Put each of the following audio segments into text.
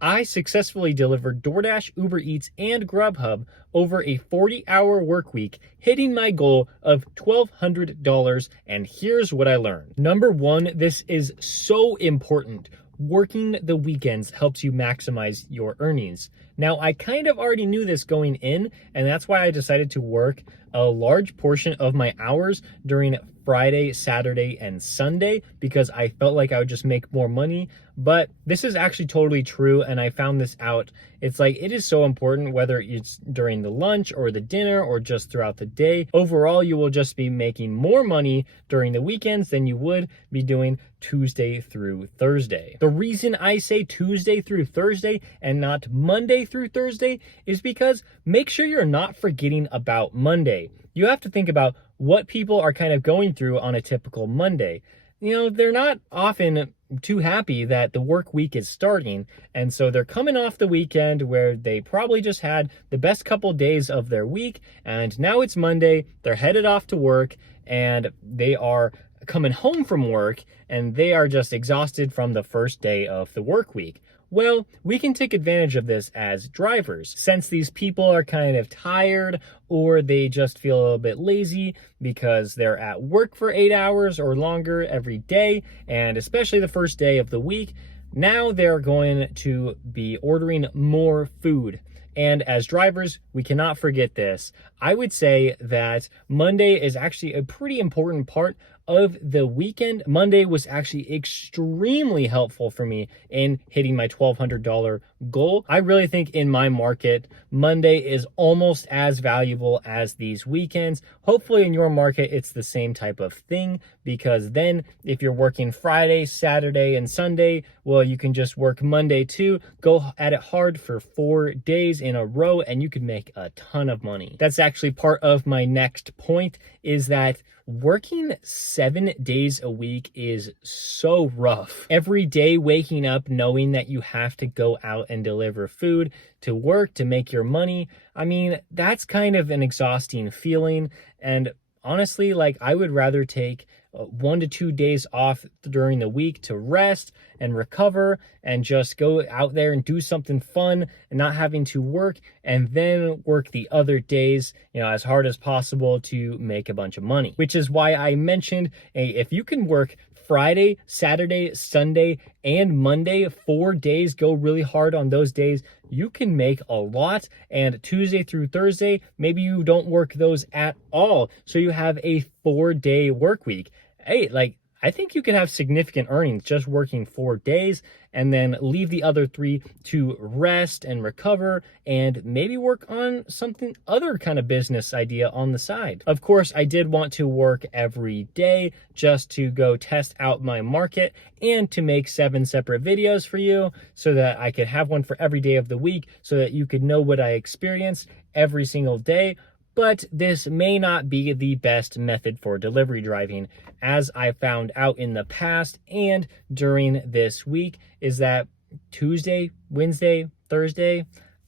I successfully delivered DoorDash, Uber Eats, and Grubhub over a 40-hour work week, hitting my goal of $1,200. And here's what I learned. Number one, this is so important. Working the weekends helps you maximize your earnings. Now, I kind of already knew this going in, and that's why I decided to work a large portion of my hours during Friday, Saturday, and Sunday, because I felt like I would just make more money. But this is actually totally true, and I found this out. It's like, it is so important whether it's during the lunch or the dinner or just throughout the day. Overall, you will just be making more money during the weekends than you would be doing Tuesday through Thursday. The reason I say Tuesday through Thursday and not Monday through Thursday is because make sure you're not forgetting about Monday. You have to think about what people are kind of going through on a typical Monday. You know, they're not often too happy that the work week is starting, and so they're coming off the weekend where they probably just had the best couple days of their week, and now it's Monday, they're headed off to work, and they are coming home from work, and they are just exhausted from the first day of the work week. Well, we can take advantage of this as drivers. Since these people are kind of tired or they just feel a little bit lazy because they're at work for 8 hours or longer every day, and especially the first day of the week, now they're going to be ordering more food. And as drivers, we cannot forget this. I would say that Monday is actually a pretty important part of the weekend. Monday was actually extremely helpful for me in hitting my $1,200 goal. I really think in my market, Monday is almost as valuable as these weekends. Hopefully in your market, it's the same type of thing, because then if you're working Friday, Saturday, and Sunday, well, you can just work Monday too, go at it hard for 4 days in a row, and you can make a ton of money. That's actually part of my next point, is that working 7 days a week is so rough. Every day waking up knowing that you have to go out and deliver food to work to make your money, I mean, that's kind of an exhausting feeling. And honestly, like, I would rather take 1 to 2 days off during the week to rest and recover and just go out there and do something fun and not having to work, and then work the other days, you know, as hard as possible to make a bunch of money. Which is why I mentioned, if you can work Friday, Saturday, Sunday, and Monday, 4 days, go really hard on those days, you can make a lot. And Tuesday through Thursday, maybe you don't work those at all, so you have a 4-day work week. Hey, like, I think you can have significant earnings just working 4 days, and then leave the other 3 to rest and recover, and maybe work on something other kind of business idea on the side. Of course, I did want to work every day just to go test out my market and to make 7 separate videos for you, so that I could have one for every day of the week, so that you could know what I experienced every single day. But this may not be the best method for delivery driving, as I found out in the past and during this week, is that Tuesday, Wednesday, Thursday,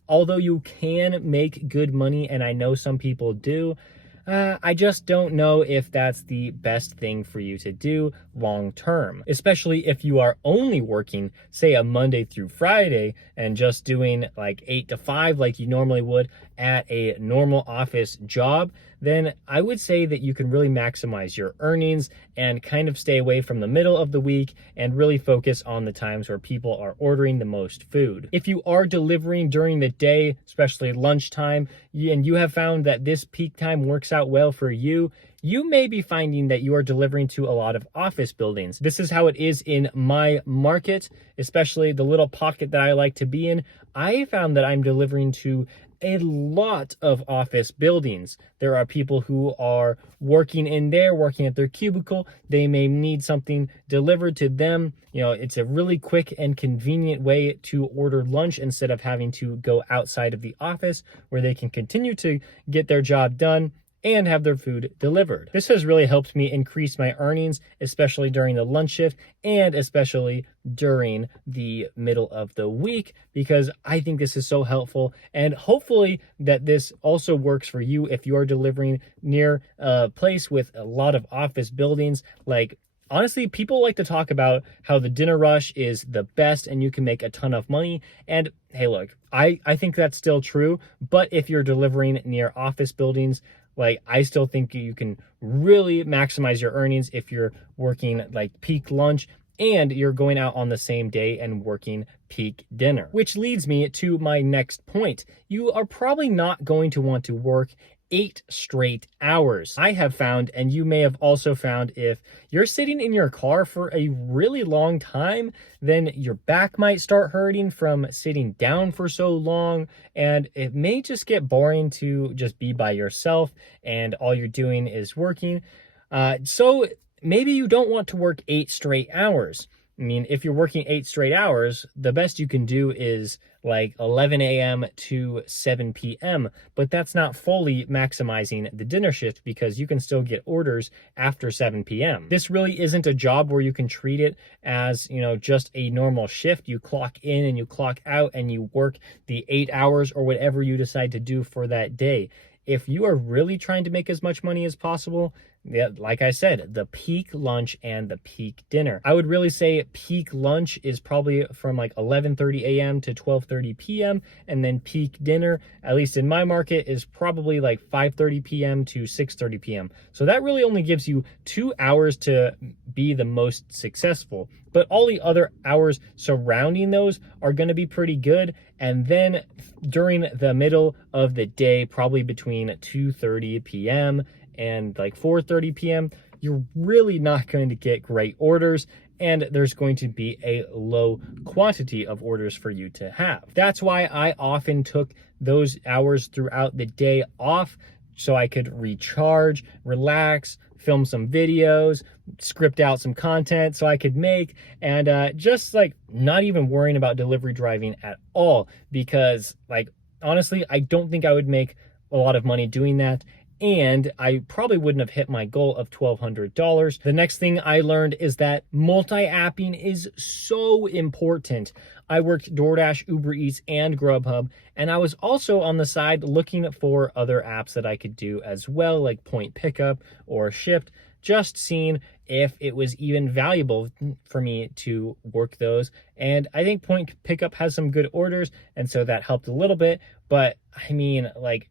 although you can make good money, and I know some people do, I just don't know if that's the best thing for you to do long term, especially if you are only working, say, a Monday through Friday and just doing like 8 to 5 like you normally would at a normal office job. Then I would say that you can really maximize your earnings and kind of stay away from the middle of the week and really focus on the times where people are ordering the most food. If you are delivering during the day, especially lunchtime, and you have found that this peak time works out well for you, you may be finding that you are delivering to a lot of office buildings. This is how it is in my market, especially the little pocket that I like to be in. I found that I'm delivering to a lot of office buildings. There are people who are working in there, working at their cubicle. They may need something delivered to them. You know, it's a really quick and convenient way to order lunch instead of having to go outside of the office, where they can continue to get their job done and have their food delivered. This has really helped me increase my earnings, especially during the lunch shift and especially during the middle of the week, because I think this is so helpful. And hopefully that this also works for you if you are delivering near a place with a lot of office buildings, like honestly, people like to talk about how the dinner rush is the best and you can make a ton of money. And hey, look, I think that's still true. But if you're delivering near office buildings, like, I still think you can really maximize your earnings if you're working like peak lunch and you're going out on the same day and working peak dinner. Which leads me to my next point. You are probably not going to want to work 8 straight hours. I have found, and you may have also found, if you're sitting in your car for a really long time, then your back might start hurting from sitting down for so long, and it may just get boring to just be by yourself and all you're doing is working. So maybe you don't want to work 8 straight hours. I mean, if you're working 8 straight hours, the best you can do is like 11 a.m. to 7 p.m., but that's not fully maximizing the dinner shift because you can still get orders after 7 p.m. This really isn't a job where you can treat it as, just a normal shift. You clock in and you clock out and you work the 8 hours or whatever you decide to do for that day. If you are really trying to make as much money as possible, yeah, like I said, the peak lunch and the peak dinner. I would really say peak lunch is probably from like 11:30 a.m. to 12:30 p.m. And then peak dinner, at least in my market, is probably like 5:30 p.m. to 6:30 p.m. So that really only gives you 2 hours to be the most successful. But all the other hours surrounding those are going to be pretty good. And then during the middle of the day, probably between 2:30 p.m. and like 4:30 p.m., you're really not going to get great orders, and there's going to be a low quantity of orders for you to have. That's why I often took those hours throughout the day off so I could recharge, relax, film some videos, script out some content so I could make, and just like not even worrying about delivery driving at all, because like honestly, I don't think I would make a lot of money doing that. And I probably wouldn't have hit my goal of $1,200. The next thing I learned is that multi-apping is so important. I worked DoorDash, Uber Eats, and Grubhub, and I was also on the side looking for other apps that I could do as well, like Point Pickup or Shipt, just seeing if it was even valuable for me to work those. And I think Point Pickup has some good orders, and so that helped a little bit. But I mean, like,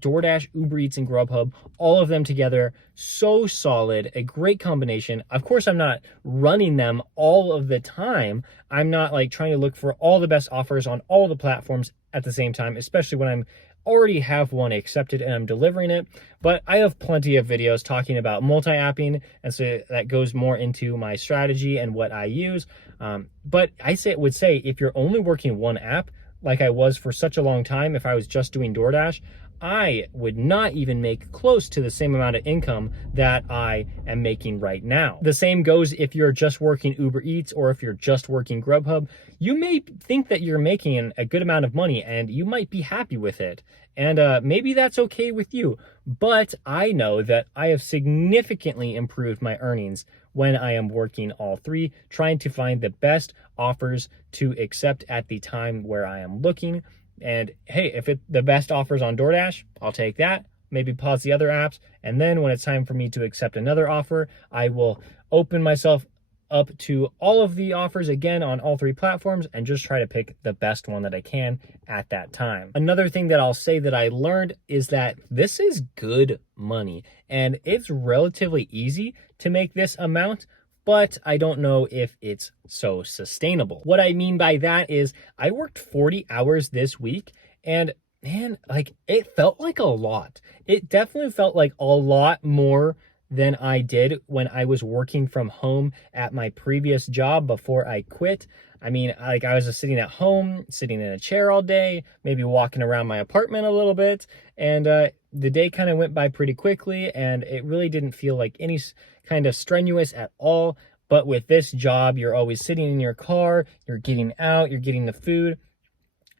DoorDash, Uber Eats, and Grubhub, all of them together, so solid, a great combination. Of course, I'm not running them all of the time. I'm not like trying to look for all the best offers on all the platforms at the same time, especially when I'm already have one accepted and I'm delivering it. But I have plenty of videos talking about multi-apping, and so that goes more into my strategy and what I use. But I would say if you're only working one app, like I was for such a long time, if I was just doing DoorDash, I would not even make close to the same amount of income that I am making right now. The same goes if you're just working Uber Eats or if you're just working Grubhub. You may think that you're making a good amount of money and you might be happy with it. And maybe that's okay with you. But I know that I have significantly improved my earnings when I am working all three, trying to find the best offers to accept at the time where I am looking. And hey, if the best offer is on DoorDash, I'll take that. Maybe pause the other apps. And then when it's time for me to accept another offer, I will open myself up to all of the offers again on all three platforms and just try to pick the best one that I can at that time. Another thing that I'll say that I learned is that this is good money and it's relatively easy to make this amount, but I don't know if it's so sustainable. What I mean by that is I worked 40 hours this week, and man, like, it felt like a lot. It definitely felt like a lot more than I did when I was working from home at my previous job before I quit. I mean, like, I was just sitting at home, sitting in a chair all day, maybe walking around my apartment a little bit, and the day kind of went by pretty quickly, and it really didn't feel like any kind of strenuous at all. But with this job, you're always sitting in your car, you're getting out, you're getting the food.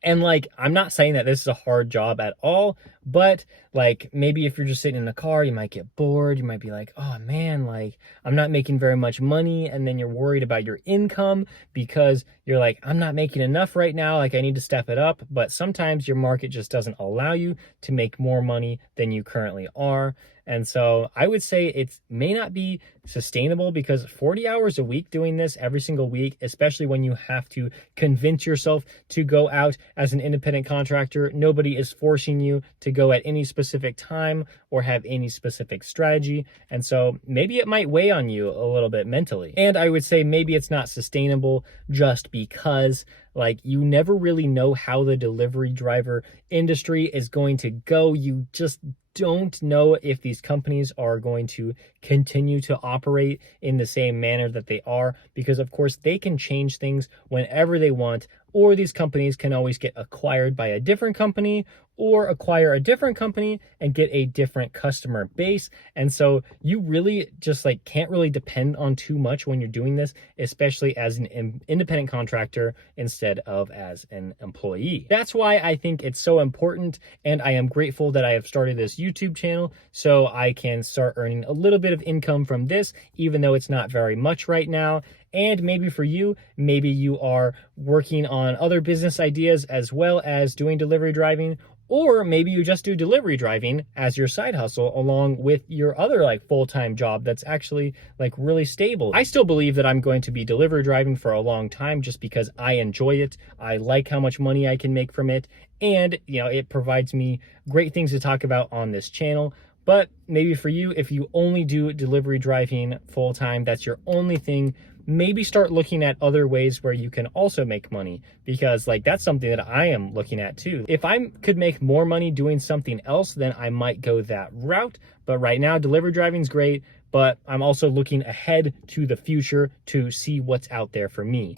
And like, I'm not saying that this is a hard job at all, But like maybe if you're just sitting in the car, you might get bored. You might be like, oh man, like I'm not making very much money. And then you're worried about your income because you're like, I'm not making enough right now. Like I need to step it up. But sometimes your market just doesn't allow you to make more money than you currently are. And so I would say it may not be sustainable because 40 hours a week doing this every single week, especially when you have to convince yourself to go out as an independent contractor, nobody is forcing you to go at any specific time or have any specific strategy. And so maybe it might weigh on you a little bit mentally. And I would say maybe it's not sustainable just because like you never really know how the delivery driver industry is going to go. You just don't know if these companies are going to continue to operate in the same manner that they are, because of course they can change things whenever they want, or these companies can always get acquired by a different company or acquire a different company and get a different customer base. And so you really just like can't really depend on too much when you're doing this, especially as an independent contractor instead of as an employee. That's why I think it's so important, and I am grateful that I have started this YouTube channel so I can start earning a little bit of income from this, even though it's not very much right now. And maybe for you, maybe you are working on other business ideas as well as doing delivery driving, or maybe you just do delivery driving as your side hustle along with your other like full-time job that's actually like really stable. I still believe that I'm going to be delivery driving for a long time just because I enjoy it. I like how much money I can make from it. And, you know, it provides me great things to talk about on this channel. But maybe for you, if you only do delivery driving full-time, that's your only thing, maybe start looking at other ways where you can also make money, because like that's something that I am looking at too. If I could make more money doing something else, then I might go that route. But right now, delivery driving is great, but I'm also looking ahead to the future to see what's out there for me.